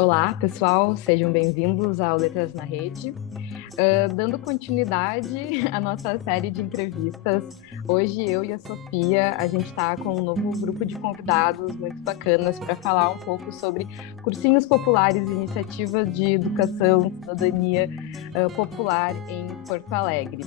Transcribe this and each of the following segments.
Olá, pessoal, sejam bem-vindos ao Letras na Rede. Dando continuidade à nossa série de entrevistas, hoje eu e a Sofia, a gente está com um novo grupo de convidados muito bacanas para falar um pouco sobre cursinhos populares e iniciativas de educação, cidadania popular em Porto Alegre.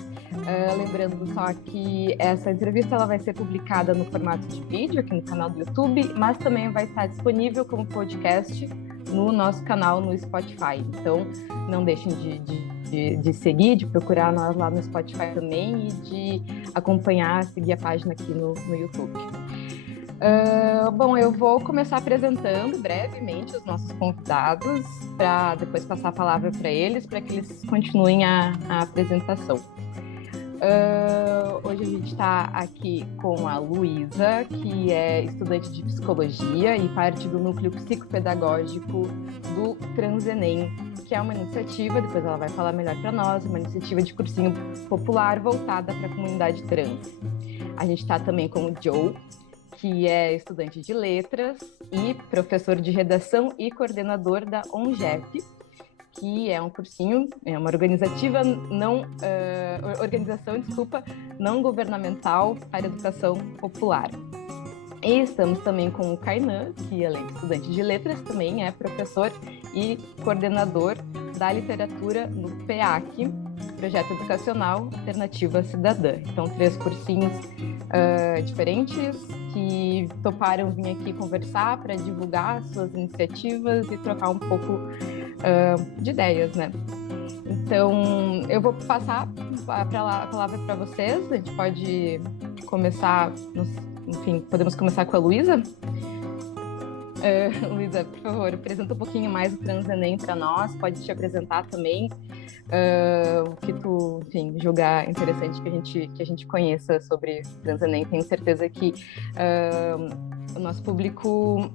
Lembrando só que essa entrevista ela vai ser publicada no formato de vídeo aqui no canal do YouTube, mas também vai estar disponível como podcast no nosso canal no Spotify. Então, não deixem de seguir, de procurar nós lá no Spotify também e de acompanhar, seguir a página aqui no YouTube. Bom, eu vou começar apresentando brevemente os nossos convidados, para depois passar a palavra para eles, para que eles continuem a apresentação. Hoje a gente está aqui com a Luísa, que é estudante de psicologia e parte do núcleo psicopedagógico do Transenem, que é uma iniciativa, depois ela vai falar melhor para nós, uma iniciativa de cursinho popular voltada para a comunidade trans. A gente está também com o Joe, que é estudante de letras e professor de redação e coordenador da ONGEP, que é um cursinho, é uma organização não governamental para a educação popular. E estamos também com o Kainan, que além de estudante de letras, também é professor e coordenador da literatura no PEAC, Projeto Educacional Alternativa Cidadã. Então, 3 cursinhos diferentes que toparam vir aqui conversar para divulgar suas iniciativas e trocar um pouco de ideias, né? Então, eu vou passar a palavra para vocês. A gente pode começar, enfim, podemos começar com a Luísa? Luísa, por favor, apresenta um pouquinho mais o Transenem para nós. Pode te apresentar também o que tu, enfim, julgar interessante que a gente conheça sobre o Transenem. Tenho certeza que o nosso público,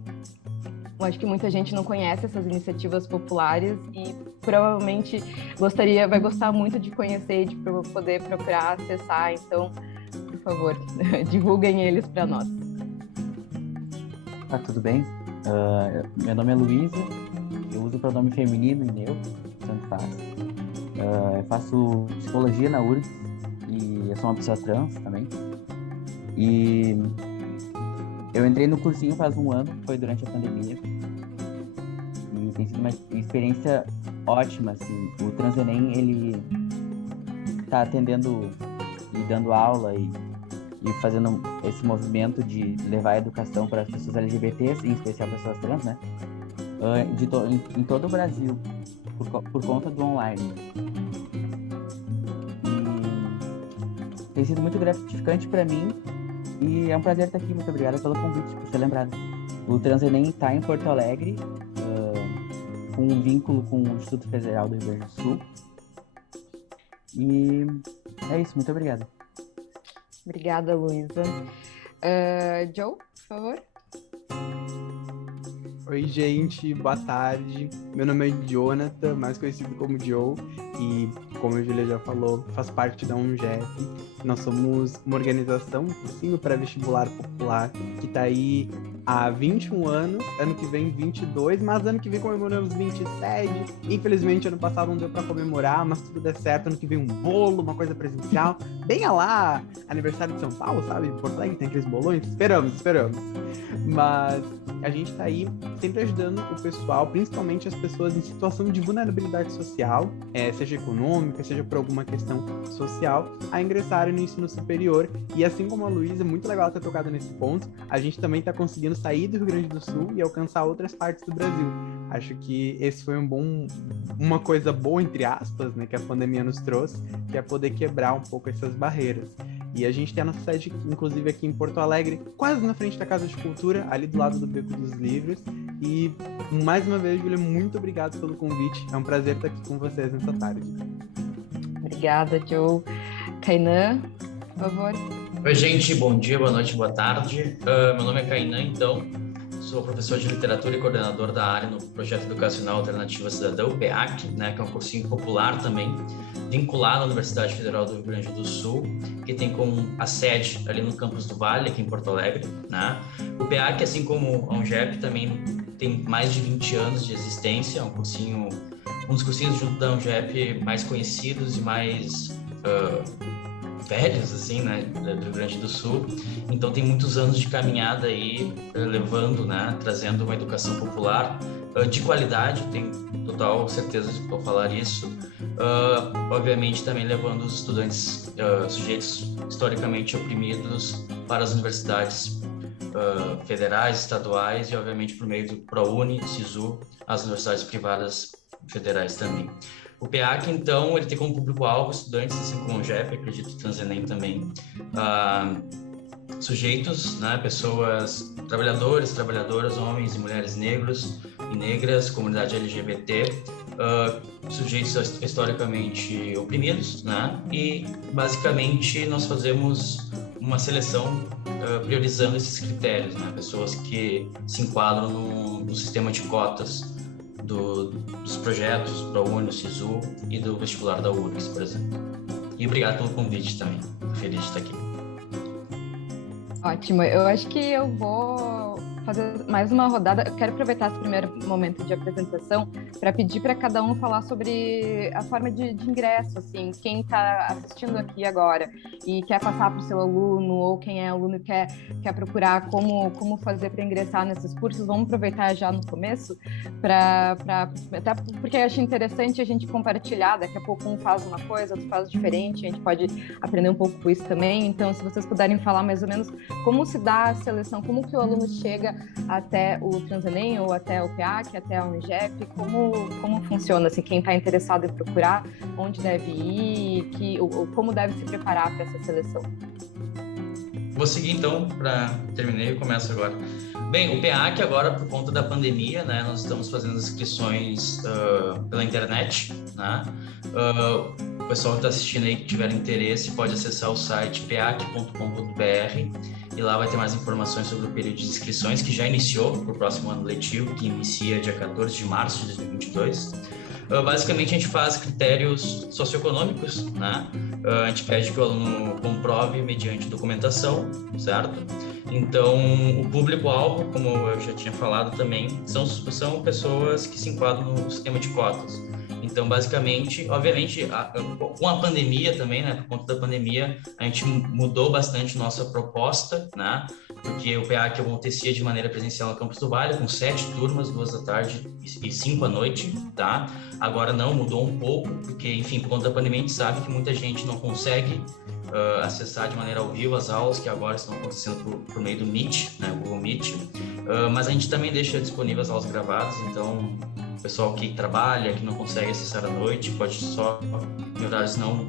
eu acho que muita gente não conhece essas iniciativas populares e provavelmente vai gostar muito de conhecer, de poder procurar acessar. Então, por favor, divulguem eles para nós. Tudo bem? Meu nome é Luísa, eu uso o pronome feminino e neutro, tanto faz. Eu faço psicologia na URGS e eu sou uma pessoa trans também. E eu entrei no cursinho faz um ano, foi durante a pandemia. E tem sido uma experiência ótima, assim. O Transenem, ele está atendendo e dando aula e fazendo esse movimento de levar a educação para as pessoas LGBTs, em especial pessoas trans, né? Em todo o Brasil, por conta do online. E tem sido muito gratificante para mim e é um prazer estar aqui. Muito obrigada pelo convite, por ser lembrado. O Transenem está em Porto Alegre, com um vínculo com o Instituto Federal do Rio Grande do Sul. E é isso, muito obrigado. Obrigada, Luísa. Joe, por favor. Oi, gente, boa tarde. Meu nome é Jonathan, mais conhecido como Joe, e como a Júlia já falou, faço parte da ONGEP. Nós somos uma organização, um cursinho pré-vestibular popular, que está aí há 21 anos, ano que vem 22, mas ano que vem comemoramos 27. Infelizmente, ano passado não deu para comemorar, mas tudo der certo, ano que vem um bolo, uma coisa presencial, bem a lá, aniversário de São Paulo, sabe? Porto Alegre tem aqueles bolões, esperamos. Mas a gente está aí sempre ajudando o pessoal, principalmente as pessoas em situação de vulnerabilidade social, seja econômica, seja por alguma questão social, a ingressarem no ensino superior. E assim como a Luísa, muito legal ter tocado nesse ponto, a gente também está conseguindo sair do Rio Grande do Sul e alcançar outras partes do Brasil. Acho que esse foi uma coisa boa, entre aspas, né, que a pandemia nos trouxe, que é poder quebrar um pouco essas barreiras. E a gente tem a nossa sede, inclusive, aqui em Porto Alegre, quase na frente da Casa de Cultura, ali do lado do Beco dos Livros. E, mais uma vez, Júlia, muito obrigado pelo convite. É um prazer estar aqui com vocês nessa tarde. Obrigada, Joe. Kainan, por favor. Oi, gente. Bom dia, boa noite, boa tarde. Meu nome é Kainan, então. Sou professor de literatura e coordenador da área no Projeto Educacional Alternativa Cidadã, o PEAC, né, que é um cursinho popular também, vinculado à Universidade Federal do Rio Grande do Sul, que tem como a sede ali no campus do Vale, aqui em Porto Alegre, né? O PEAC, assim como a UNGEP, também tem mais de 20 anos de existência, um dos cursinhos junto da UNGEP mais conhecidos e mais velhos, assim, né, do Rio Grande do Sul. Então tem muitos anos de caminhada aí, levando, né, trazendo uma educação popular de qualidade, tenho total certeza de que vou falar isso. Obviamente também levando os estudantes, sujeitos historicamente oprimidos, para as universidades federais, estaduais e obviamente por meio do ProUni, SISU, as universidades privadas federais também. O PEAC, então, ele tem como público-alvo estudantes, assim como o JEP, acredito que o Transenem também, sujeitos, né, pessoas, trabalhadoras, homens e mulheres negros e negras, comunidade LGBT, sujeitos historicamente oprimidos, né, e basicamente nós fazemos uma seleção priorizando esses critérios, né, pessoas que se enquadram no sistema de cotas dos projetos ProUni, SISU e do vestibular da URGS, por exemplo. E obrigado pelo convite também, feliz de estar aqui. Ótimo, eu acho que eu vou fazer mais uma rodada. Eu quero aproveitar esse primeiro momento de apresentação para pedir para cada um falar sobre a forma de ingresso, assim, quem está assistindo aqui agora e quer passar para o seu aluno, ou quem é aluno e quer procurar como fazer para ingressar nesses cursos. Vamos aproveitar já no começo, até porque eu acho interessante a gente compartilhar. Daqui a pouco um faz uma coisa, outro faz diferente, a gente pode aprender um pouco com isso também. Então, se vocês puderem falar mais ou menos como se dá a seleção, como que o aluno chega até o Transenem ou até o PEAC, até a UNGEP, como funciona, assim, quem está interessado em procurar, onde deve ir, como deve se preparar para essa seleção. Vou seguir então, para terminar, eu começo agora. Bem, o PEAC agora, por conta da pandemia, né, nós estamos fazendo as inscrições pela internet, né? O pessoal que está assistindo aí, que tiver interesse, pode acessar o site peac.com.br e lá vai ter mais informações sobre o período de inscrições, que já iniciou para o próximo ano letivo, que inicia dia 14 de março de 2022. Basicamente, a gente faz critérios socioeconômicos, né? A gente pede que o aluno comprove mediante documentação, certo? Então, o público-alvo, como eu já tinha falado também, são pessoas que se enquadram no sistema de cotas. Então, basicamente, obviamente, com a pandemia também, né, por conta da pandemia, a gente mudou bastante nossa proposta, né, porque o PEAC acontecia de maneira presencial no Campus do Vale, com 7 turmas, 2 da tarde e 5 à noite, tá? Agora não, mudou um pouco, porque, enfim, por conta da pandemia, a gente sabe que muita gente não consegue acessar de maneira ao vivo as aulas que agora estão acontecendo por meio do Meet, né, o Google Meet, mas a gente também deixa disponível as aulas gravadas, então o pessoal que trabalha, que não consegue acessar à noite, pode só, em horários não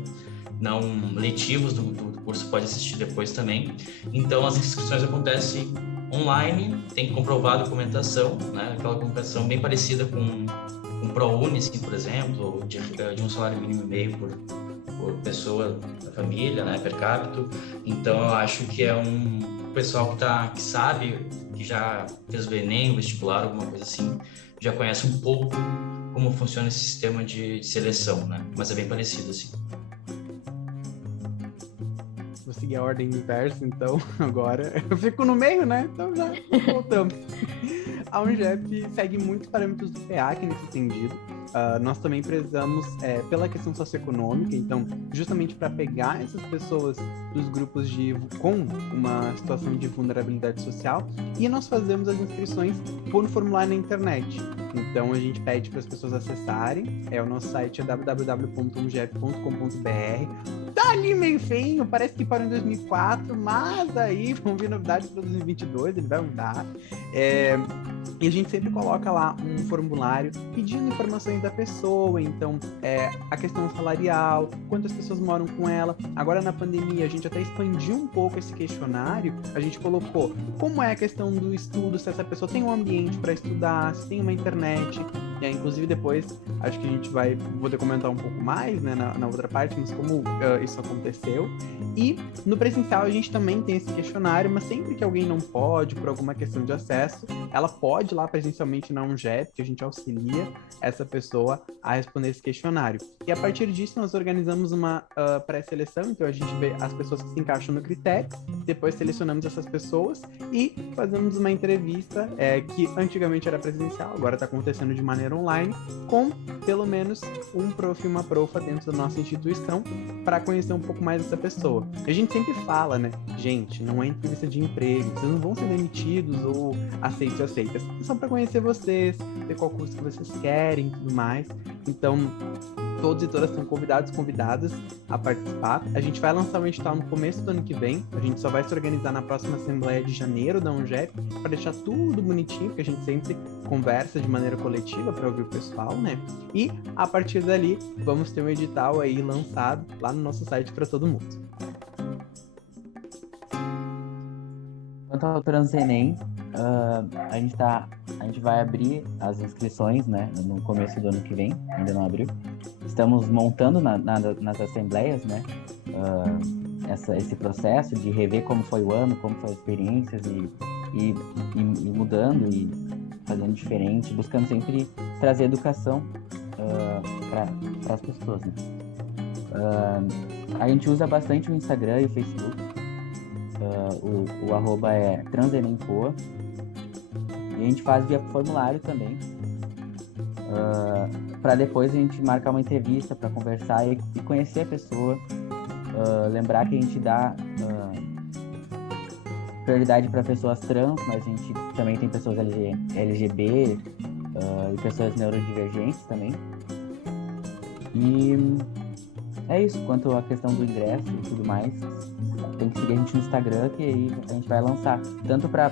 letivos do curso, pode assistir depois também. Então as inscrições acontecem online, tem que comprovar a documentação, né, aquela documentação bem parecida com um ProUni, assim, por exemplo, de um salário mínimo e meio por pessoa da família, né, per capita. Então eu acho que é um pessoal que sabe, que já fez o Enem, o vestibular, alguma coisa assim, já conhece um pouco como funciona esse sistema de seleção, né? Mas é bem parecido, assim. Vou seguir a ordem inversa, então, agora. Eu fico no meio, né? Então já voltamos. A UNGEP segue muitos parâmetros do PEAC nesse sentido. Nós também prezamos pela questão socioeconômica, então, justamente para pegar essas pessoas dos grupos com uma situação de vulnerabilidade social, e nós fazemos as inscrições por formulário na internet. Então, a gente pede para as pessoas acessarem, o nosso site é www.ungep.com.br. Tá ali meio feinho, parece que parou em 2004, mas aí vão vir novidades para 2022, ele vai mudar. E a gente sempre coloca lá um formulário pedindo informações da pessoa, então a questão salarial, quantas pessoas moram com ela. Agora na pandemia a gente até expandiu um pouco esse questionário, a gente colocou como é a questão do estudo, se essa pessoa tem um ambiente para estudar, se tem uma internet. Inclusive depois, acho que a gente vai poder comentar um pouco mais, né, na outra parte, mas como isso aconteceu. E no presencial a gente também tem esse questionário, mas sempre que alguém não pode, por alguma questão de acesso, ela pode pode ir lá presencialmente na UNGEP, que a gente auxilia essa pessoa a responder esse questionário. E a partir disso, nós organizamos uma pré-seleção, então a gente vê as pessoas que se encaixam no critério, depois selecionamos essas pessoas e fazemos uma entrevista que antigamente era presencial, agora está acontecendo de maneira online, com pelo menos um prof e uma profa dentro da nossa instituição para conhecer um pouco mais dessa pessoa. A gente sempre fala, né? Gente, não é entrevista de emprego, vocês não vão ser demitidos ou aceitos. É só para conhecer vocês, ver qual curso que vocês querem e tudo mais. Então, todos e todas são convidadas a participar. A gente vai lançar o edital no começo do ano que vem. A gente só vai se organizar na próxima Assembleia de Janeiro da UNGEP para deixar tudo bonitinho, porque a gente sempre conversa de maneira coletiva para ouvir o pessoal, né? E a partir dali, vamos ter um edital aí lançado lá no nosso site para todo mundo. Quanto ao Transenem, a gente vai abrir as inscrições, né, no começo do ano que vem, ainda não abriu. Estamos montando nas assembleias, né, esse processo de rever como foi o ano, como foram as experiências e mudando e fazendo diferente, buscando sempre trazer educação para as pessoas, né. A gente usa bastante o Instagram e o Facebook. O arroba é transenempoa. E a gente faz via formulário também. Para depois a gente marcar uma entrevista para conversar e conhecer a pessoa. Lembrar que a gente dá prioridade para pessoas trans, mas a gente também tem pessoas LGB e pessoas neurodivergentes também. E é isso. Quanto à questão do ingresso e tudo mais, tem que seguir a gente no Instagram, que aí a gente vai lançar tanto para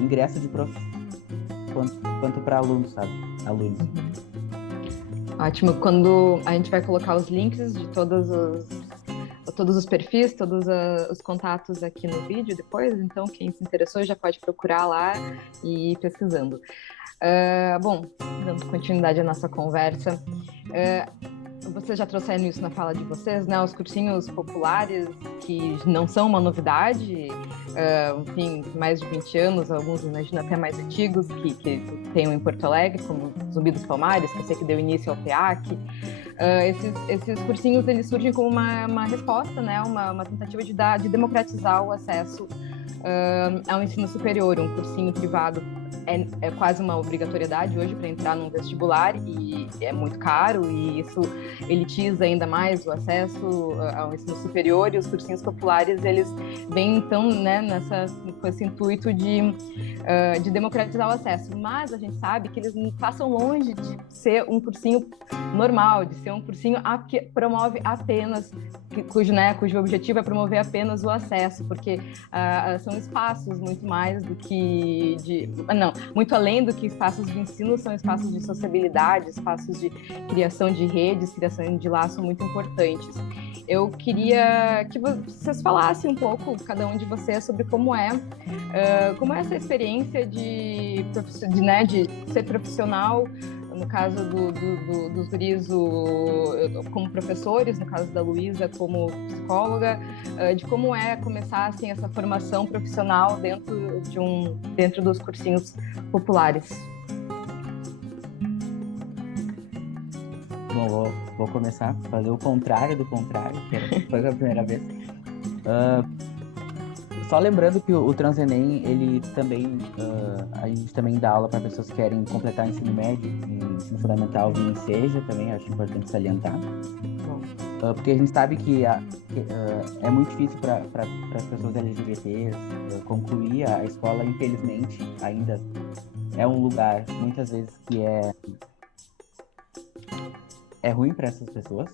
ingresso de prof quanto para alunos, sabe? Alunos. Ótimo. Quando a gente vai colocar os links de todos os perfis, todos os contatos aqui no vídeo depois, então quem se interessou já pode procurar lá e ir pesquisando. Bom, dando continuidade à nossa conversa, vocês já trouxeram isso na fala de vocês, né? Os cursinhos populares, que não são uma novidade, enfim, mais de 20 anos, alguns imagino até mais antigos, que tem em Porto Alegre, como Zumbi dos Palmares, que eu sei que deu início ao PEAC. Esses cursinhos, eles surgem como uma resposta, né? Uma tentativa de democratizar o acesso ao ensino superior. Um cursinho privado é quase uma obrigatoriedade hoje para entrar num vestibular e é muito caro, e isso elitiza ainda mais o acesso ao ensino superior, e os cursinhos populares, eles vêm então, né, com esse intuito de democratizar o acesso, mas a gente sabe que eles passam longe de ser um cursinho normal, de ser um cursinho que promove apenas, cujo objetivo é promover apenas o acesso, porque são espaços muito mais do que muito além do que espaços de ensino, são espaços de sociabilidade, espaços de criação de redes, criação de laços muito importantes. Eu queria que vocês falassem um pouco, cada um de vocês, sobre como é essa experiência de ser profissional, no caso dos guris como professores, no caso da Luísa como psicóloga, de como é começar assim, essa formação profissional dentro dos cursinhos populares. Bom, vou começar a fazer o contrário do contrário, que foi a primeira vez. Só lembrando que o Transenem, ele também, a gente também dá aula para pessoas que querem completar ensino médio e ensino fundamental via Enseja também, acho importante salientar. Porque a gente sabe que é muito difícil para as pessoas LGBTs concluir a escola, infelizmente, ainda é um lugar, muitas vezes, que é ruim para essas pessoas.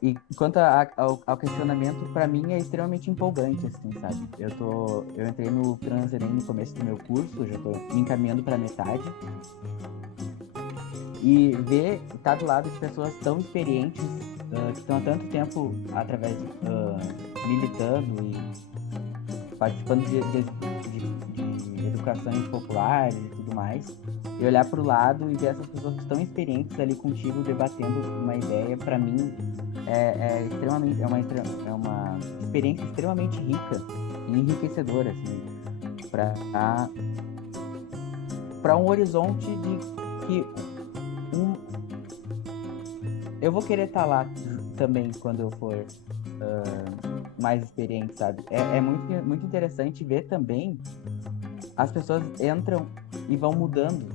E quanto ao questionamento, para mim é extremamente empolgante, assim, sabe? Eu entrei no Transenem no começo do meu curso, já estou me encaminhando para metade. E estar do lado de pessoas tão experientes, que estão há tanto tempo militando e participando de educações populares e tudo mais, e olhar para o lado e ver essas pessoas que estão experientes ali contigo debatendo uma ideia, para mim é uma experiência extremamente rica e enriquecedora, assim. para um horizonte de que eu vou querer estar lá também quando eu for mais experiente, sabe? É muito, muito interessante ver também as pessoas entram e vão mudando,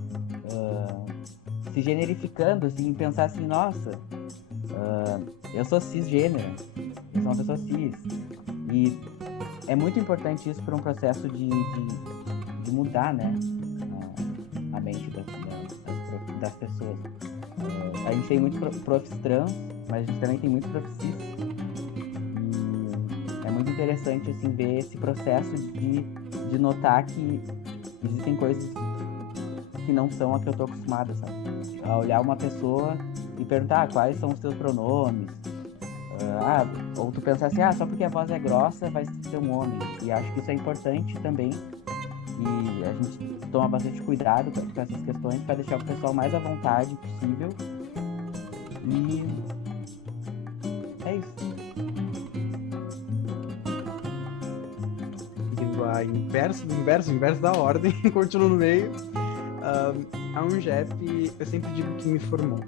se generificando, assim, pensar assim, nossa, eu sou cisgênero, eu sou uma pessoa cis. E é muito importante isso para um processo de mudar, né, a mente das pessoas. A gente tem muito profs trans, mas a gente também tem muito profs cis. E é muito interessante, assim, ver esse processo de notar que existem coisas que não são a que eu tô acostumada, sabe? A olhar uma pessoa e perguntar quais são os teus pronomes. Ou tu pensar assim, só porque a voz é grossa vai ser um homem. E acho que isso é importante também. E a gente toma bastante cuidado com essas questões para deixar o pessoal mais à vontade possível. E é isso. Inverso da ordem, continuo no meio. A UNGEP, eu sempre digo que me formou.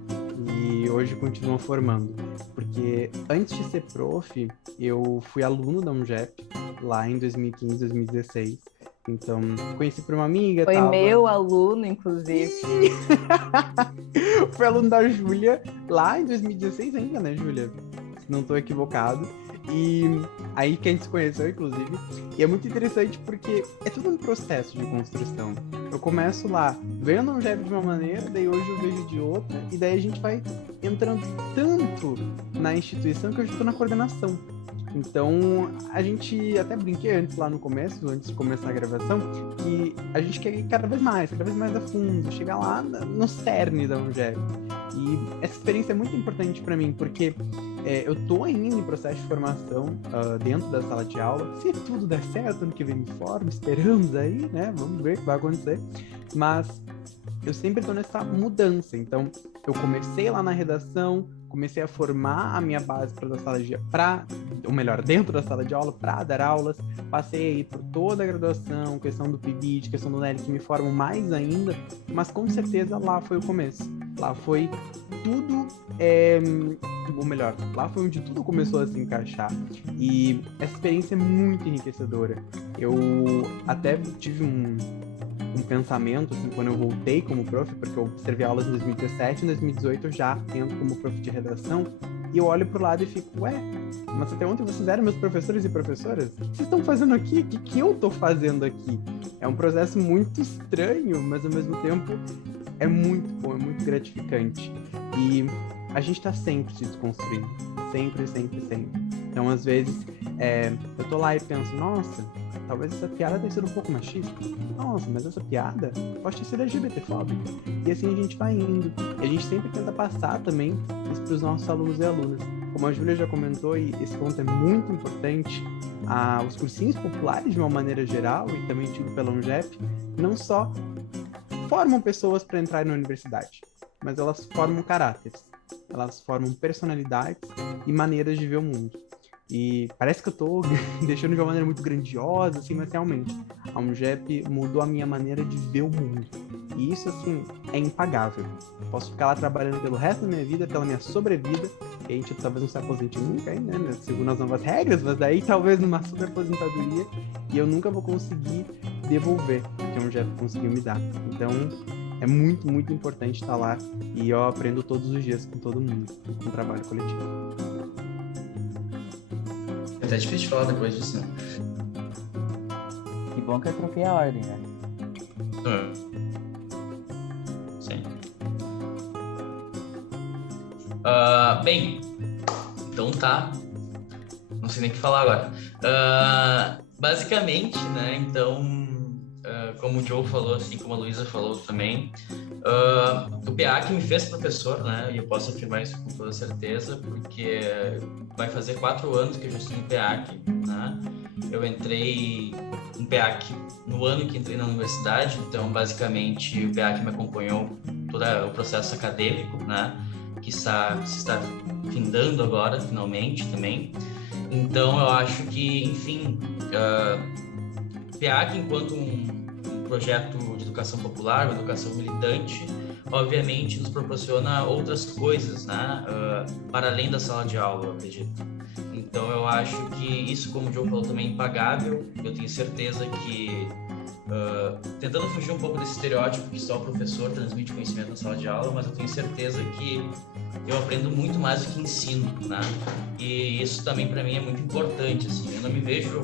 E hoje continua formando. Porque antes de ser prof, eu fui aluno da UNGEP, lá em 2015, 2016. Então, conheci por uma amiga. Foi meu aluno, inclusive. Fui aluno da Júlia, lá em 2016 ainda, né, Júlia? Se não estou equivocado. E aí que a gente se conheceu, inclusive. E é muito interessante porque é tudo um processo de construção. Eu começo lá, vendo um GEP de uma maneira, daí hoje eu vejo de outra, e daí a gente vai entrando tanto na instituição que hoje eu estou na coordenação. Então, a gente até brinquei antes lá no começo, antes de começar a gravação, que a gente quer ir cada vez mais a fundo, chegar lá no cerne da UNGEP. E essa experiência é muito importante para mim, porque eu tô ainda em processo de formação dentro da sala de aula. Se tudo der certo, ano que vem me formo, esperamos aí, né? Vamos ver o que vai acontecer. Mas eu sempre tô nessa mudança. Então, eu comecei lá na redação, comecei a formar a minha base para sala de dentro da sala de aula, para dar aulas. Passei aí por toda a graduação, questão do PIBID, questão do NEL, que me formam mais ainda, mas com certeza lá foi o começo. Lá foi tudo, ou melhor, lá foi onde tudo começou a se encaixar. E essa experiência é muito enriquecedora. Eu até tive um pensamento, assim, quando eu voltei como prof, porque eu servi aulas em 2017, em 2018 eu já entro como prof de redação, e eu olho pro lado e fico, mas até ontem vocês eram meus professores e professoras? O que vocês estão fazendo aqui? O que eu tô fazendo aqui? É um processo muito estranho, mas ao mesmo tempo é muito bom, é muito gratificante. E a gente tá sempre se desconstruindo. Sempre, sempre, sempre. Então, às vezes, eu tô lá e penso, nossa, talvez essa piada tenha sido um pouco machista. Nossa, mas essa piada pode ter sido LGBTfóbica. E assim a gente vai indo. E a gente sempre tenta passar também isso para os nossos alunos e alunas. Como a Júlia já comentou, e esse ponto é muito importante, os cursinhos populares, de uma maneira geral, e também digo pela UNGEP, não só formam pessoas para entrar na universidade, mas elas formam caráteres. Elas formam personalidades e maneiras de ver o mundo. E parece que eu tô deixando de uma maneira muito grandiosa, assim, mas realmente, a UNGEP mudou a minha maneira de ver o mundo. E isso, assim, é impagável. Posso ficar lá trabalhando pelo resto da minha vida, pela minha sobrevida, e a gente talvez não se aposente nunca, né, segundo as novas regras, mas daí talvez numa super aposentadoria, e eu nunca vou conseguir devolver o que a UNGEP conseguiu me dar. Então, é muito, muito importante estar lá, e eu aprendo todos os dias com todo mundo, com o trabalho coletivo. É até difícil de falar depois disso, né? Que bom que eu troquei a ordem, né? Sim. Bem, então tá. Não sei nem o que falar agora. Basicamente, né? Então, como o Joe falou, assim como a Luísa falou também, o PEAC me fez professor, né? E eu posso afirmar isso com toda certeza, porque vai fazer 4 anos que eu já estou no PEAC, né? Eu entrei no PEAC no ano que entrei na universidade, então basicamente o PEAC me acompanhou todo o processo acadêmico, né? Que se está findando agora, finalmente, também. Então eu acho que, enfim, PEAC, enquanto um projeto de educação popular, uma educação militante, obviamente nos proporciona outras coisas, né? Para além da sala de aula, eu acredito. Então eu acho que isso, como o Diogo falou, também é impagável. Eu tenho certeza que, tentando fugir um pouco desse estereótipo que só o professor transmite conhecimento na sala de aula, mas eu tenho certeza que eu aprendo muito mais do que ensino, né? E isso também para mim é muito importante, assim. Eu não me vejo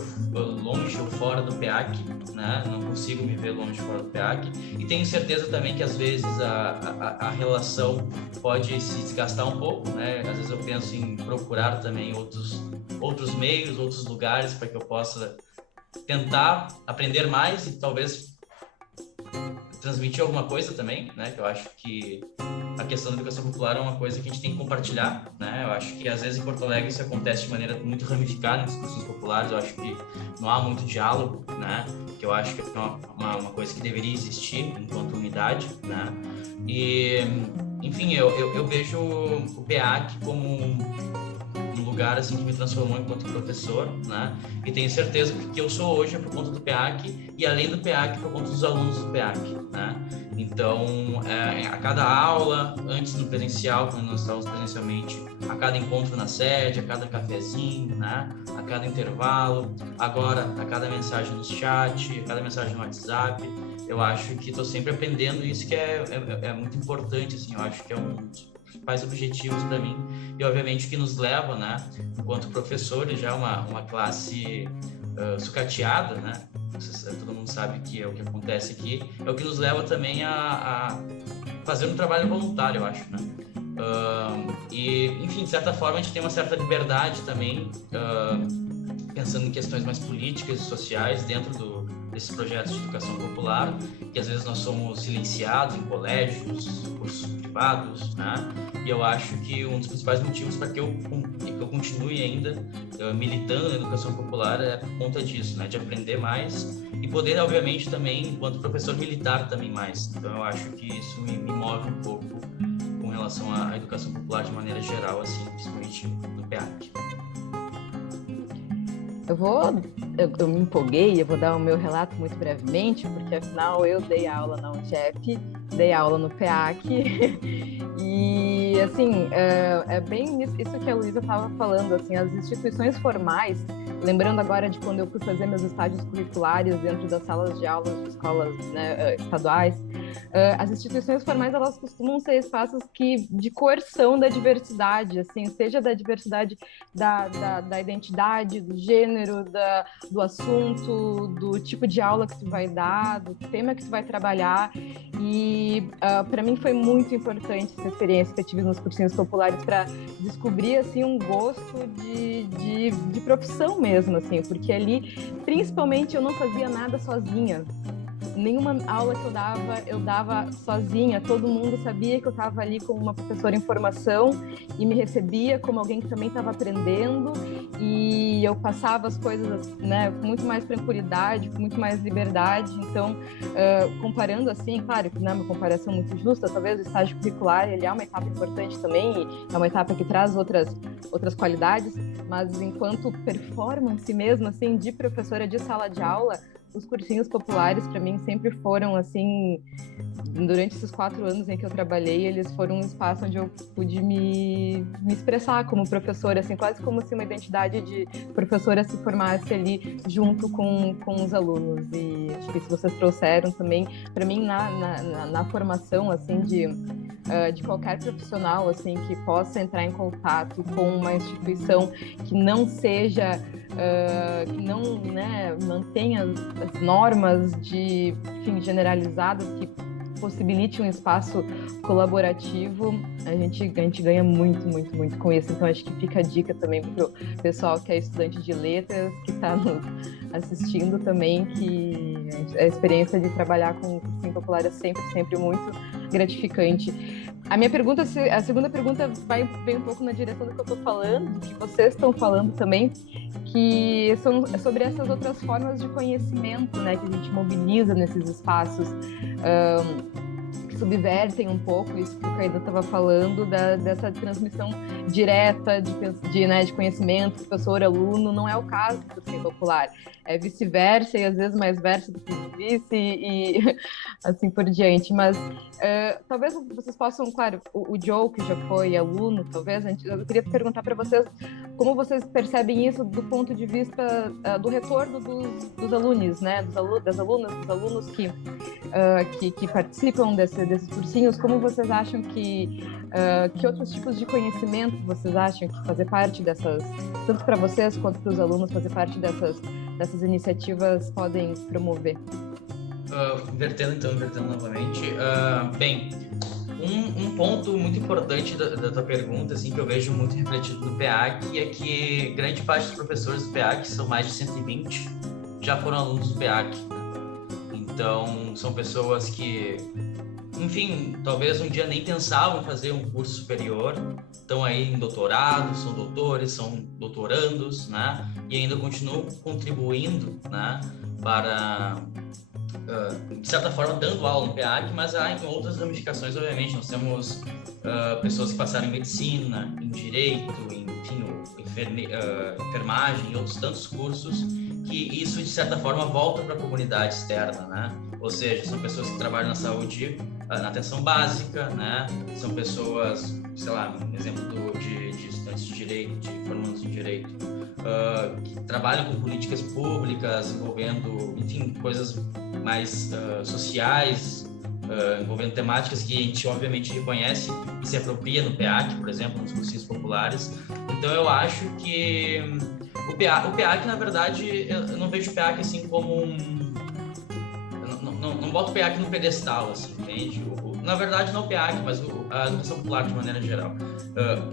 longe ou fora do PEAC, né? Não consigo me ver longe fora do PEAC. E tenho certeza também que às vezes a relação pode se desgastar um pouco, né? Às vezes eu penso em procurar também outros meios, outros lugares para que eu possa tentar aprender mais e talvez transmitir alguma coisa também, né? Que eu acho que a questão da educação popular é uma coisa que a gente tem que compartilhar, né? Eu acho que às vezes em Porto Alegre isso acontece de maneira muito ramificada nas discussões populares. Eu acho que não há muito diálogo, né? Que eu acho que é uma coisa que deveria existir enquanto unidade, né? E, enfim, eu vejo o PEAC como um lugar assim que me transformou enquanto professor, né? E tenho certeza que o que eu sou hoje é por conta do PEAC e além do PEAC por conta dos alunos do PEAC, né? Então, a cada aula, antes no presencial, quando nós estávamos presencialmente, a cada encontro na sede, a cada cafezinho, né? A cada intervalo, agora a cada mensagem no chat, a cada mensagem no WhatsApp, eu acho que estou sempre aprendendo isso que é muito importante, assim, eu acho que é um dos principais objetivos para mim e obviamente o que nos leva, né, enquanto professores, já uma classe sucateada, né, todo mundo sabe que é o que acontece aqui, é o que nos leva também a fazer um trabalho voluntário, eu acho, né. E, enfim, de certa forma a gente tem uma certa liberdade também, pensando em questões mais políticas e sociais dentro desses projetos de educação popular, que às vezes nós somos silenciados em colégios, cursos privados, né? E eu acho que um dos principais motivos para que eu continue ainda militando na educação popular é por conta disso, né? De aprender mais e poder, obviamente, também, enquanto professor, militar também mais. Então eu acho que isso me move um pouco com relação à educação popular de maneira geral, assim, principalmente no PEAC. Eu me empolguei, eu vou dar o meu relato muito brevemente, porque afinal eu dei aula na UNGEP, dei aula no PEAC, e assim, é bem isso que a Luísa estava falando, assim, as instituições formais, lembrando agora de quando eu fui fazer meus estágios curriculares dentro das salas de aulas de escolas, né, estaduais, as instituições formais, elas costumam ser espaços de coerção da diversidade, assim, seja da diversidade da identidade, do gênero, do assunto, do tipo de aula que tu vai dar, do tema que tu vai trabalhar. E para mim foi muito importante essa experiência que eu tive nos cursinhos populares para descobrir assim um gosto de profissão mesmo, assim, porque ali principalmente eu não fazia nada sozinha. Nenhuma aula que eu dava sozinha, todo mundo sabia que eu estava ali com uma professora em formação e me recebia como alguém que também estava aprendendo, e eu passava as coisas, né, com muito mais tranquilidade, com muito mais liberdade. Então, comparando assim, claro que não é uma comparação muito justa, talvez o estágio curricular ele é uma etapa importante também, e é uma etapa que traz outras qualidades, mas enquanto performance mesmo, assim, de professora de sala de aula, os cursinhos populares, para mim, sempre foram, assim, durante esses 4 anos em que eu trabalhei, eles foram um espaço onde eu pude me expressar como professora, assim, quase como se uma identidade de professora se formasse ali junto com os alunos. E acho que isso vocês trouxeram também, para mim, na formação, assim, de qualquer profissional, assim, que possa entrar em contato com uma instituição que não seja, que não, né, mantenha as normas generalizadas, que possibilite um espaço colaborativo, a gente ganha muito, muito, muito com isso. Então acho que fica a dica também para o pessoal que é estudante de letras, que está nos assistindo também, que a experiência de trabalhar com o cursinho popular é sempre, sempre muito gratificante. A segunda pergunta vem um pouco na direção do que eu estou falando, do que vocês estão falando também, que é sobre essas outras formas de conhecimento, né, que a gente mobiliza nesses espaços, que subvertem um pouco isso que o Kainan estava falando, dessa transmissão direta de conhecimento, professor-aluno. Não é o caso do cursinho popular, é vice-versa, e às vezes mais versa do que vice, e assim por diante. Mas talvez vocês possam, claro, o Joe, que já foi aluno, talvez, eu queria perguntar para vocês como vocês percebem isso do ponto de vista do retorno dos alunos, né? Das alunas, dos alunos que participam desses cursinhos. Como vocês acham que outros tipos de conhecimento vocês acham que fazer parte dessas, tanto para vocês quanto para os alunos, fazer parte dessas iniciativas podem promover? Invertendo novamente. Bem, um ponto muito importante da tua pergunta, assim, que eu vejo muito refletido no PEAC, é que grande parte dos professores do PEAC, são mais de 120, já foram alunos do PEAC. Então, são pessoas que, enfim, talvez um dia nem pensavam em fazer um curso superior, estão aí em doutorado, são doutores, são doutorandos, né? E ainda continuam contribuindo, né, para... de certa forma, dando aula no PEAC, mas há em outras ramificações, obviamente. Nós temos pessoas que passaram em medicina, em direito, enfim, enfermagem e outros tantos cursos, que isso, de certa forma, volta para a comunidade externa, né? Ou seja, são pessoas que trabalham na saúde, na atenção básica, né? São pessoas, sei lá, um exemplo de estudantes de direito, de formandos em direito, que trabalham com políticas públicas, envolvendo, enfim, coisas mais sociais, envolvendo temáticas que a gente obviamente reconhece e se apropria no PEAC, por exemplo, nos cursinhos populares. Então eu acho que o PEAC, na verdade, eu não vejo o PEAC assim como não boto o PEAC no pedestal, assim, entende? Na verdade, não o PEAC, mas a educação popular de maneira geral.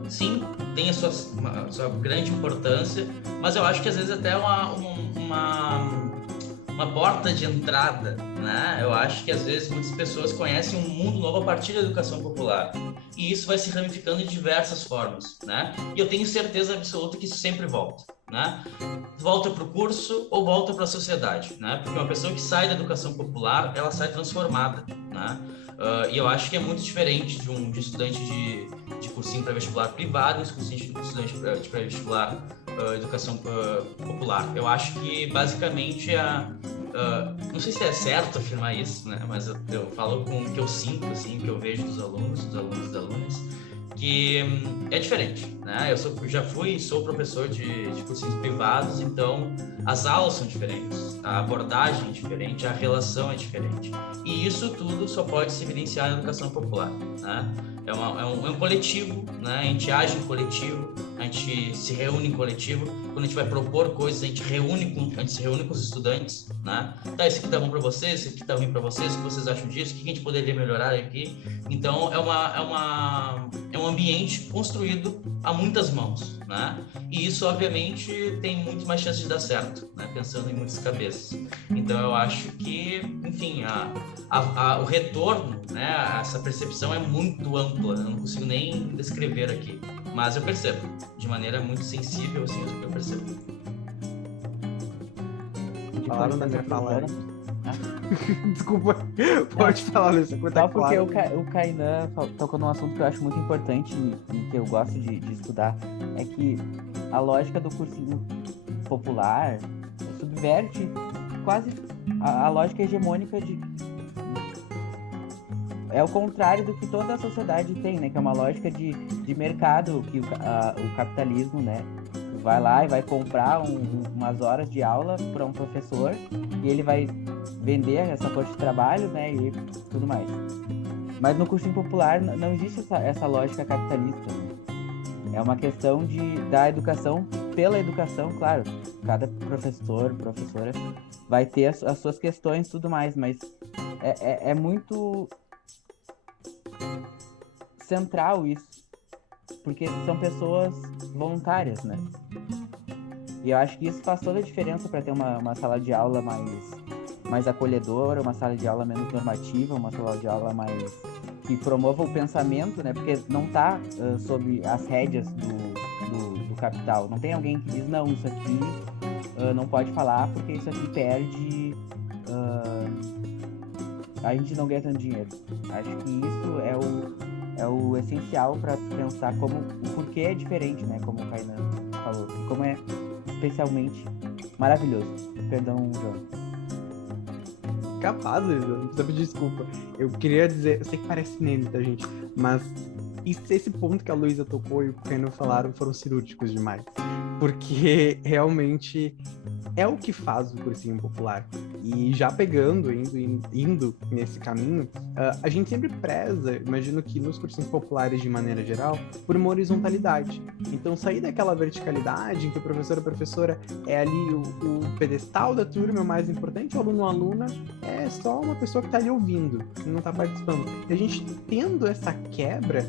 Sim, tem a sua grande importância, mas eu acho que às vezes até uma porta de entrada, né? Eu acho que às vezes muitas pessoas conhecem um mundo novo a partir da educação popular, e isso vai se ramificando de diversas formas, né? E eu tenho certeza absoluta que isso sempre volta, né? Volta para o curso ou volta para a sociedade, né? Porque uma pessoa que sai da educação popular, ela sai transformada, né? E eu acho que é muito diferente de estudante de cursinho pré-vestibular privado e de estudante de pré-vestibular educação popular. Eu acho que basicamente não sei se é certo afirmar isso, né? Mas eu falo com o que eu sinto, assim, o que eu vejo dos alunos e das alunas, que é diferente, né? Eu já fui e sou professor de cursinhos privados, então as aulas são diferentes, a abordagem é diferente, a relação é diferente. E isso tudo só pode se evidenciar na educação popular, né? É um coletivo, né? A gente age em coletivo, a gente se reúne em coletivo. Quando a gente vai propor coisas, a gente se reúne com os estudantes, né? Tá, esse aqui tá bom para vocês, esse aqui tá ruim para vocês, o que vocês acham disso, o que a gente poderia melhorar aqui? Então, é um ambiente construído a muias mãos, né? E isso, obviamente, tem muito mais chance de dar certo, né? Pensando em muitas cabeças. Então, eu acho que, enfim, o retorno, né? Essa percepção é muito ampla, eu não consigo nem descrever aqui, mas eu percebo, de maneira muito sensível, assim, eu percebo. Falaram da minha fala. Desculpa, pode falar nessa coisa. Só porque o Kainan tocou num assunto que eu acho muito importante e que eu gosto de estudar, é que a lógica do cursinho popular subverte quase a lógica hegemônica é o contrário do que toda a sociedade tem, né? Que é uma lógica de mercado, que o capitalismo, né? Vai lá e vai comprar umas horas de aula para um professor e ele vai vender essa força de trabalho, né? E tudo mais. Mas no cursinho popular não existe essa lógica capitalista, né? É uma questão da educação pela educação, claro. Cada professora vai ter as suas questões e tudo mais, mas é muito central isso, porque são pessoas voluntárias, né? E eu acho que isso faz toda a diferença para ter uma sala de aula mais acolhedora, uma sala de aula menos normativa, uma sala de aula mais que promova o pensamento, né? Porque não está sob as rédeas do capital. Não tem alguém que diz, não, isso aqui não pode falar porque isso aqui perde a gente não ganha tanto dinheiro. Acho que isso é o essencial para pensar como o porquê é diferente, né? Como o Kainan falou, e como é especialmente maravilhoso. Perdão, João. Capaz, Luísa, não precisa pedir desculpa. Eu queria dizer, eu sei que parece meme, tá, gente? Mas esse ponto que a Luísa tocou e o Kainan falaram foram cirúrgicos demais. Porque realmente é o que faz o cursinho popular. E já pegando, indo nesse caminho, a gente sempre preza, imagino que nos cursinhos populares de maneira geral, por uma horizontalidade. Então sair daquela verticalidade em que o professor ou a professora é ali o pedestal da turma, o mais importante, o aluno ou aluna é só uma pessoa que está ali ouvindo, que não está participando. E a gente tendo essa quebra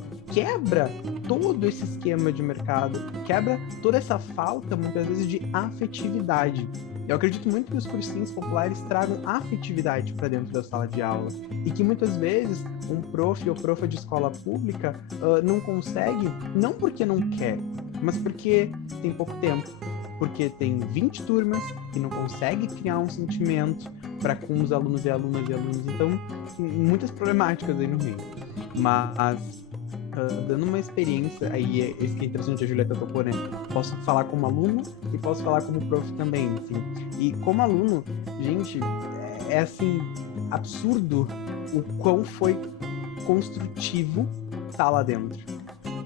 todo esse esquema de mercado, quebra toda essa falta, muitas vezes, de afetividade. Eu acredito muito que os cursinhos populares tragam afetividade para dentro da sala de aula e que muitas vezes um prof ou profa de escola pública não consegue, não porque não quer, mas porque tem pouco tempo, porque tem 20 turmas e não consegue criar um sentimento para com os alunos e alunas. Então, muitas problemáticas aí no meio. Mas dando uma experiência, aí esse que é interessante, a Julieta tocou, né? Posso falar como aluno e posso falar como prof também, assim. E como aluno, gente, é assim, absurdo o quão foi construtivo estar lá dentro.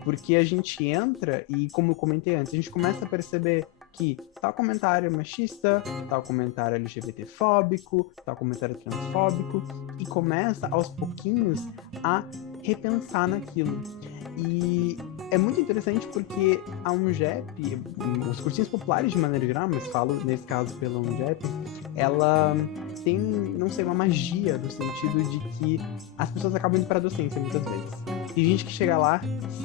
Porque a gente entra e, como eu comentei antes, a gente começa a perceber que tal comentário é machista, tal comentário é LGBTfóbico, tal comentário é transfóbico, e começa aos pouquinhos a repensar naquilo. E é muito interessante porque a UNGEP, os cursinhos populares de maneira geral, mas falo nesse caso pela UNGEP, ela tem, não sei, uma magia no sentido de que as pessoas acabam indo para a docência muitas vezes. Tem gente que chega lá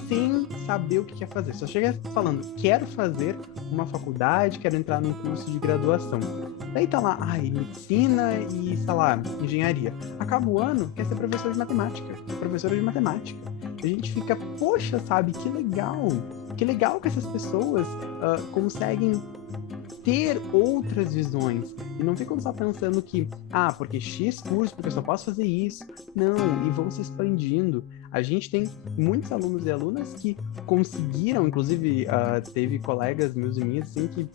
sem saber o que quer fazer, só chega falando, quero fazer uma faculdade, quero entrar num curso de graduação. Daí tá lá, medicina e, sei lá, engenharia. Acaba o ano, quer ser professor de matemática, professora de matemática. A gente fica, poxa, sabe, que legal que essas pessoas conseguem ter outras visões e não ficam só pensando que, porque X curso, porque eu só posso fazer isso. Não, e vão se expandindo. A gente tem muitos alunos e alunas que conseguiram, inclusive teve colegas meus e minhas assim que,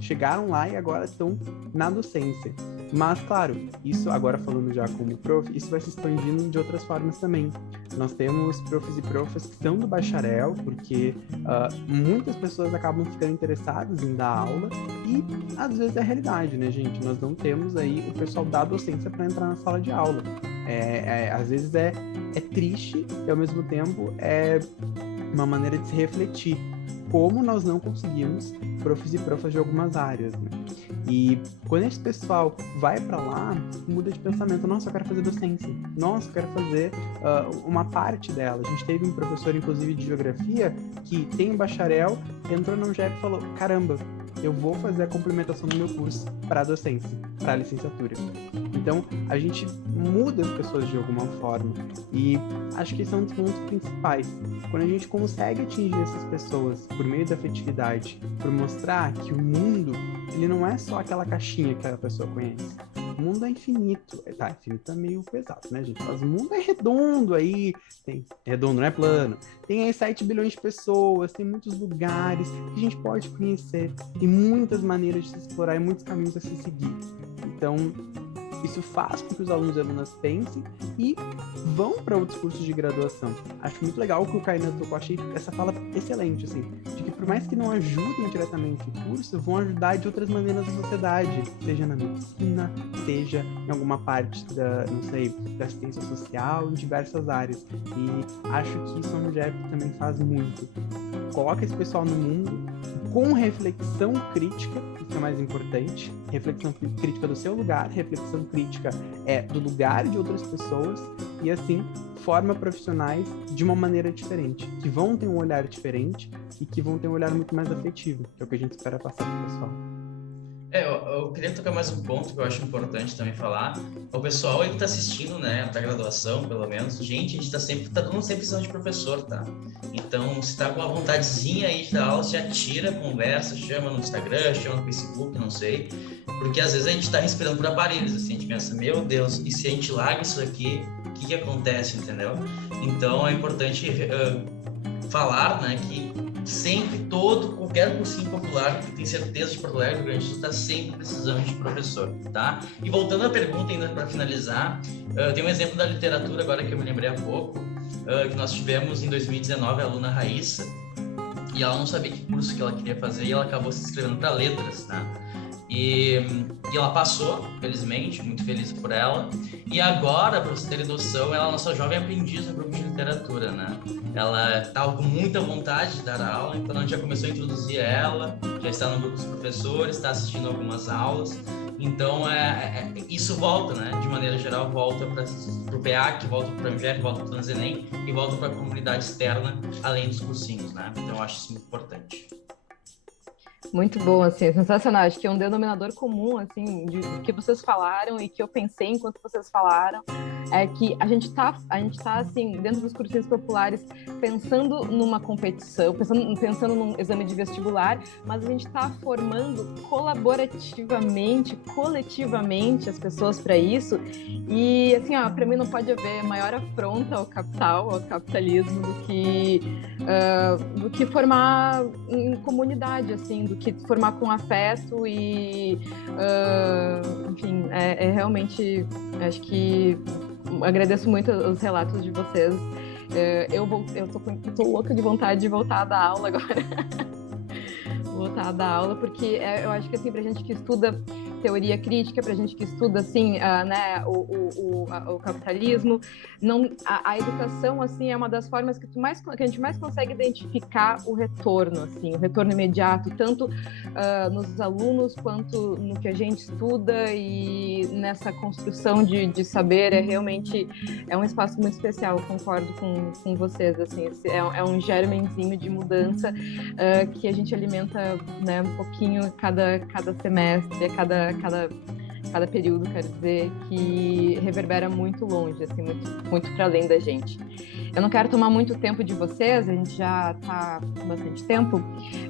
chegaram lá e agora estão na docência. Mas, claro, isso agora falando já como prof, isso vai se expandindo de outras formas também. Nós temos profs e profas que são do bacharel, porque muitas pessoas acabam ficando interessadas em dar aula e, às vezes, é a realidade, né, gente? Nós não temos aí o pessoal da docência para entrar na sala de aula. Às vezes é triste e, ao mesmo tempo, é uma maneira de se refletir. Como nós não conseguimos profs e profas de algumas áreas, né? E quando esse pessoal vai para lá, muda de pensamento. Nossa, eu quero fazer docência. Nossa, eu quero fazer uma parte dela. A gente teve um professor, inclusive, de geografia, que tem um bacharel, entrou na UNGEP e falou, caramba, eu vou fazer a complementação do meu curso para a docência, para a licenciatura. Então, a gente muda as pessoas de alguma forma. E acho que esse é um dos pontos principais. Quando a gente consegue atingir essas pessoas por meio da afetividade, por mostrar que o mundo, ele não é só aquela caixinha que a pessoa conhece. O mundo é infinito. Infinito é meio pesado, né, gente? Mas o mundo é redondo aí. Redondo, não é plano. Tem aí 7 bilhões de pessoas, tem muitos lugares que a gente pode conhecer. Tem muitas maneiras de se explorar e muitos caminhos a se seguir. Então, isso faz com que os alunos e alunas pensem e vão para outros cursos de graduação. Acho muito legal o que o Kainan tocou, achei essa fala excelente, assim, de que por mais que não ajudem diretamente o curso, vão ajudar de outras maneiras na sociedade, seja na medicina, seja em alguma parte da assistência social, em diversas áreas. E acho que isso a UNGEP também faz muito. Coloca esse pessoal no mundo com reflexão crítica, isso é mais importante, reflexão crítica do seu lugar, reflexão crítica do lugar de outras pessoas, e assim forma profissionais de uma maneira diferente, que vão ter um olhar diferente e que vão ter um olhar muito mais afetivo, que é o que a gente espera passar pro pessoal. Eu queria tocar mais um ponto que eu acho importante também falar. O pessoal aí que tá assistindo, né, pra graduação, pelo menos, gente, a gente tá todo mundo sempre precisando de professor, tá? Então, se tá com uma vontadezinha aí de dar aula, já tira, conversa, chama no Instagram, chama no Facebook, não sei. Porque às vezes a gente tá respirando por aparelhos, assim, a gente pensa, meu Deus, e se a gente larga isso aqui, o que acontece, entendeu? Então, é importante falar, né, que sempre qualquer cursinho popular que tem certeza de Porto Alegre, o Rio Grande do Sul está sempre precisando de professor, tá? E voltando à pergunta ainda para finalizar, tem um exemplo da literatura agora que eu me lembrei há pouco, que nós tivemos em 2019 a aluna Raíssa, e ela não sabia que curso que ela queria fazer e ela acabou se inscrevendo para letras, né? E ela passou, felizmente, muito feliz por ela. E agora, para vocês terem noção, ela é a nossa jovem aprendiz no grupo de literatura, né? Ela estava com muita vontade de dar aula, então a gente já começou a introduzir ela, já está no grupo dos professores, está assistindo algumas aulas. Então, isso volta, né? De maneira geral, volta para o PEAC, volta para o Angélica, volta para o Transenem e volta para a comunidade externa, além dos cursinhos, né? Então, eu acho isso muito importante. Muito bom, assim, sensacional. Acho que é um denominador comum, assim, do que vocês falaram e que eu pensei enquanto vocês falaram, é que a gente tá assim, dentro dos cursinhos populares, pensando numa competição, pensando num exame de vestibular, mas a gente está formando colaborativamente, coletivamente as pessoas para isso. E, assim, para mim não pode haver maior afronta ao capital, ao capitalismo, do que formar em comunidade, assim, do que formar com afeto e, enfim, realmente, acho que agradeço muito os relatos de vocês. Eu tô louca de vontade de voltar a dar aula agora. Voltar a dar aula, porque eu acho que, assim, pra gente que estuda teoria crítica, pra gente que estuda, assim, né, o capitalismo, a educação, assim, é uma das formas que a gente mais consegue identificar o retorno, assim, o retorno imediato, tanto nos alunos quanto no que a gente estuda, e nessa construção de saber. Realmente um espaço muito especial. Eu concordo com vocês, assim, é um germenzinho de mudança que a gente alimenta, né, um pouquinho cada semestre, cada período, quero dizer, que reverbera muito longe, assim, muito, muito para além da gente. Eu não quero tomar muito tempo de vocês, a gente já está com bastante tempo.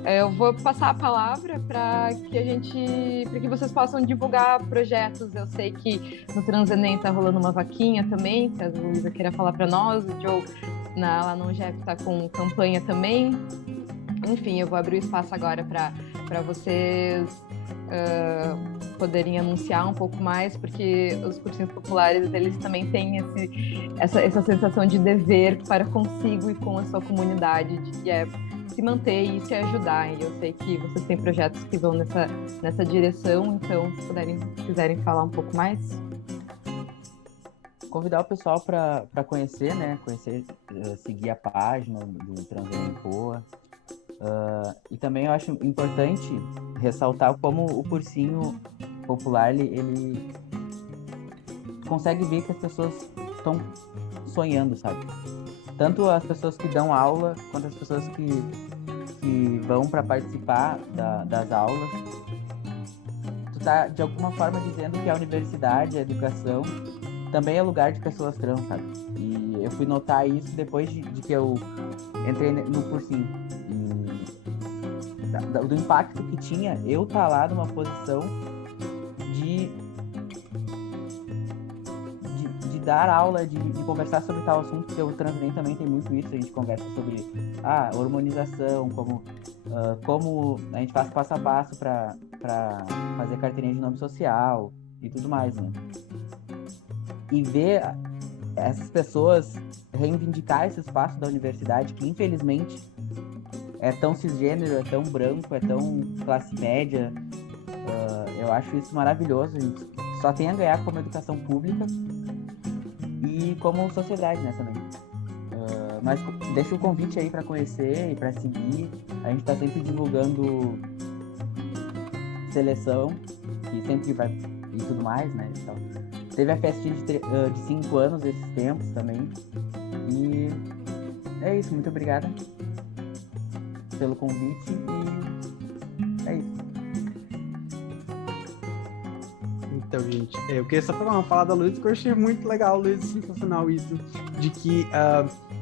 Eu vou passar a palavra para que vocês possam divulgar projetos. Eu sei que no Transenem está rolando uma vaquinha também, que a Luísa queira falar para nós, o Joe lá no UGEP está com campanha também. Enfim, eu vou abrir o espaço agora para vocês poderem anunciar um pouco mais, porque os cursinhos populares, eles também têm essa sensação de dever para consigo e com a sua comunidade, de que é se manter e se ajudar. E eu sei que vocês têm projetos que vão nessa direção, então se quiserem falar um pouco mais. Convidar o pessoal para conhecer, né? Seguir a página do Transenem Poa. E também eu acho importante ressaltar como o cursinho popular ele consegue ver que as pessoas estão sonhando, sabe? Tanto as pessoas que dão aula quanto as pessoas que vão para participar das aulas. Tu tá de alguma forma dizendo que a universidade, a educação também é lugar de pessoas trans, sabe? E eu fui notar isso depois de que eu entrei no cursinho. Do impacto que tinha eu estar lá numa posição de dar aula, de conversar sobre tal assunto, porque o Transenem também tem muito isso. A gente conversa sobre hormonização, como a gente faz passo a passo para fazer carteirinha de nome social e tudo mais, né? E ver essas pessoas reivindicar esse espaço da universidade, que infelizmente é tão cisgênero, é tão branco, é tão classe média. Eu acho isso maravilhoso. A gente só tem a ganhar como educação pública e como sociedade, né, também. Mas deixa o convite aí para conhecer e para seguir. A gente está sempre divulgando seleção, que sempre vai e tudo mais, né? Então, teve a festinha de 5 anos esses tempos também. E é isso, muito obrigada pelo convite e é isso. então, gente, eu queria só pegar uma fala da Luísa, que eu achei muito legal, Luísa, sensacional isso, de que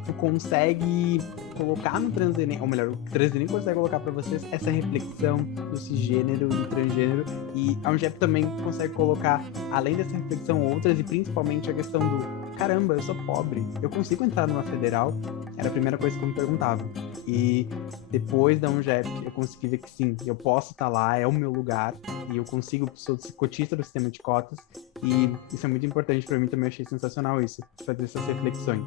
tu consegue colocar no Transenem, ou melhor, o Transenem consegue colocar para vocês essa reflexão do cisgênero e transgênero, e a Ungep também consegue colocar, além dessa reflexão, outras, e principalmente a questão do caramba, eu sou pobre, eu consigo entrar numa federal? Era a primeira coisa que eu me perguntava. E depois da Ungep, eu consegui ver que sim, eu posso estar lá, é o meu lugar, e eu consigo, sou cotista do sistema de cotas, e isso é muito importante para mim também, achei sensacional isso, fazer essas reflexões.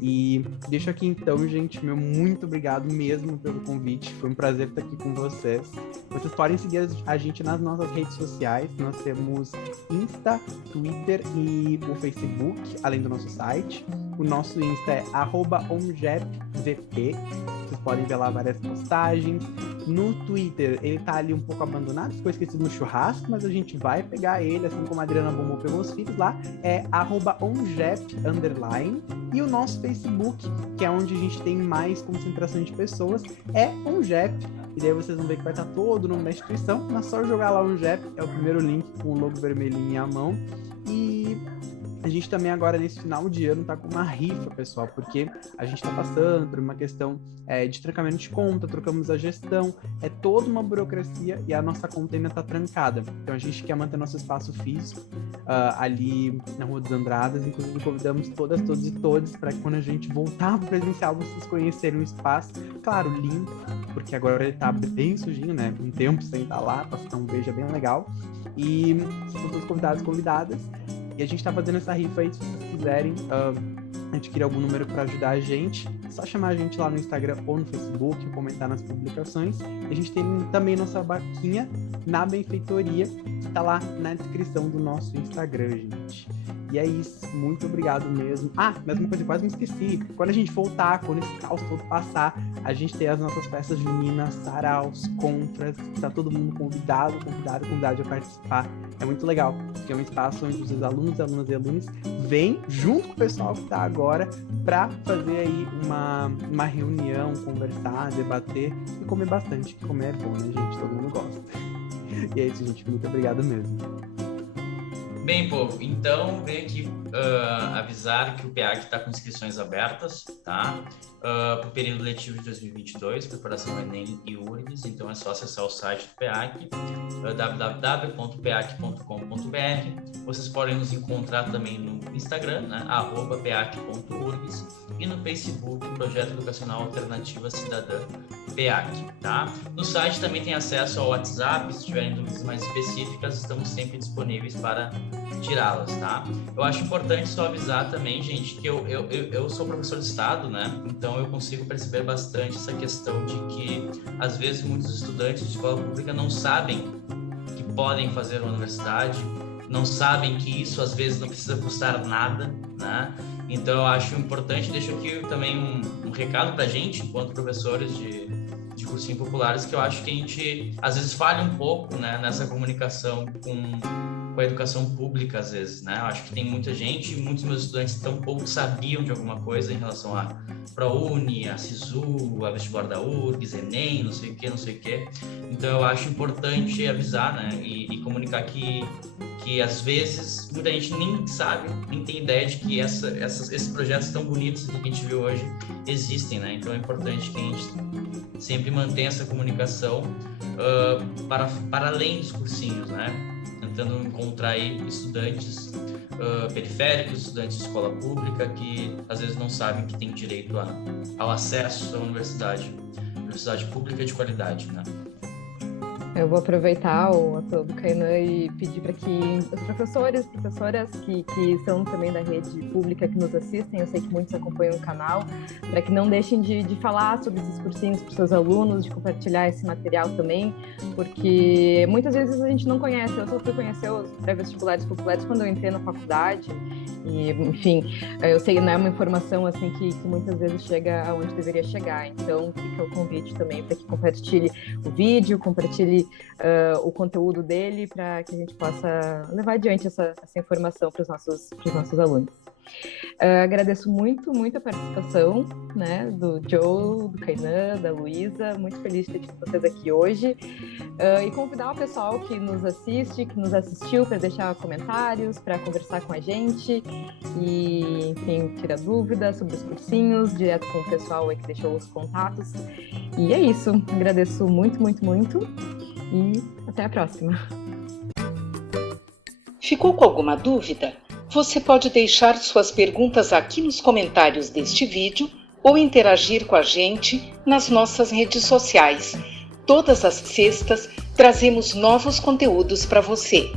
E deixo aqui então, gente, meu muito obrigado mesmo pelo convite, foi um prazer estar aqui com vocês. Vocês podem seguir a gente nas nossas redes sociais, nós temos Insta, Twitter e o Facebook, além do nosso site. O nosso Insta é @ongepvp. Vocês podem ver lá várias postagens. No Twitter, ele tá ali um pouco abandonado, ficou esquecido no churrasco, mas a gente vai pegar ele, assim como a Adriana Bombom pegou os filhos lá, é @ongep_. E o nosso Facebook, que é onde a gente tem mais concentração de pessoas, é Ongep. E daí vocês vão ver que vai estar todo o nome da instituição, mas só jogar lá Ongep, é o primeiro link com o logo vermelhinho à mão. E a gente também agora, nesse final de ano, tá com uma rifa, pessoal, porque a gente tá passando por uma questão de trancamento de conta, trocamos a gestão, é toda uma burocracia e a nossa conta ainda tá trancada. Então a gente quer manter nosso espaço físico ali na Rua dos Andradas, inclusive convidamos todas, todos e todos para que quando a gente voltar pro presencial, vocês conhecerem o espaço, claro, limpo, porque agora ele tá bem sujinho, né? Um tempo sem estar lá, pra ficar um beijo bem legal. E são todos convidados e convidadas. E a gente tá fazendo essa rifa aí, se vocês quiserem adquirir algum número para ajudar a gente, é só chamar a gente lá no Instagram ou no Facebook, comentar nas publicações. A gente tem também nossa vaquinha na benfeitoria, que tá lá na descrição do nosso Instagram, gente. E é isso, muito obrigado mesmo. Mais uma coisa, quase me esqueci. Quando a gente voltar, quando esse caos todo passar, a gente tem as nossas festas juninas, saraus, compras, tá todo mundo convidado a participar. É muito legal, porque é um espaço onde os alunos e alunas vêm junto com o pessoal que tá agora para fazer aí uma reunião, conversar, debater e comer bastante, que comer é bom, né, gente? Todo mundo gosta. E é isso, gente. Muito obrigado mesmo. Bem, povo, então venho aqui avisar que o PEAC está com inscrições abertas, tá? Para o período letivo de 2022, preparação Enem e URGS, então é só acessar o site do PEAC, www.peac.com.br. Vocês podem nos encontrar também no Instagram, né? @peac.urgs, e no Facebook, Projeto Educacional Alternativa Cidadã PEAC, tá? No site também tem acesso ao WhatsApp, se tiverem dúvidas mais específicas, estamos sempre disponíveis para tirá-las, tá? Eu acho importante só avisar também, gente, que eu sou professor de estado, né? Então eu consigo perceber bastante essa questão de que, às vezes, muitos estudantes de escola pública não sabem que podem fazer uma universidade, não sabem que isso, às vezes, não precisa custar nada, né? Então eu acho importante, deixo aqui também um recado pra gente, enquanto professores de cursinho populares, que eu acho que a gente, às vezes, falha um pouco, né, nessa comunicação com a educação pública, às vezes, né? Eu acho que tem muita gente, muitos meus estudantes tão pouco sabiam de alguma coisa em relação a ProUni, a SISU, a vestibular da URGS, Enem, não sei o quê. Então eu acho importante avisar, né, e comunicar que às vezes muita gente nem sabe, nem tem ideia de que esses projetos tão bonitos que a gente viu hoje existem, né? Então é importante que a gente sempre mantenha essa comunicação para além dos cursinhos, né? Tentando encontrar aí estudantes periféricos, estudantes de escola pública que às vezes não sabem que têm direito ao acesso à universidade pública de qualidade, né? Eu vou aproveitar o apelo do Kainan e pedir para que os professores, professoras que são também da rede pública que nos assistem, eu sei que muitos acompanham o canal, para que não deixem de falar sobre esses cursinhos para os seus alunos, de compartilhar esse material também, porque muitas vezes a gente não conhece. Eu só fui conhecer os pré-vestibulares populares quando eu entrei na faculdade e, enfim, eu sei que não é uma informação assim que muitas vezes chega aonde deveria chegar. Então fica o convite também para que compartilhe o vídeo, compartilhe o conteúdo dele, para que a gente possa levar adiante essa informação para os nossos alunos. Agradeço muito a participação, né, do Joe, do Kainan, da Luísa, muito feliz de ter tido vocês aqui hoje, e convidar o pessoal que nos assiste, que nos assistiu, para deixar comentários, para conversar com a gente e, enfim, tirar dúvidas sobre os cursinhos, direto com o pessoal aí que deixou os contatos. E é isso, agradeço muito e até a próxima. Ficou com alguma dúvida? Você pode deixar suas perguntas aqui nos comentários deste vídeo ou interagir com a gente nas nossas redes sociais. Todas as sextas trazemos novos conteúdos para você.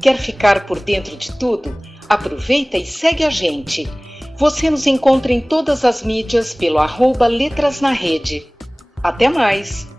Quer ficar por dentro de tudo? Aproveita e segue a gente. Você nos encontra em todas as mídias pelo @letrasnarede. Até mais!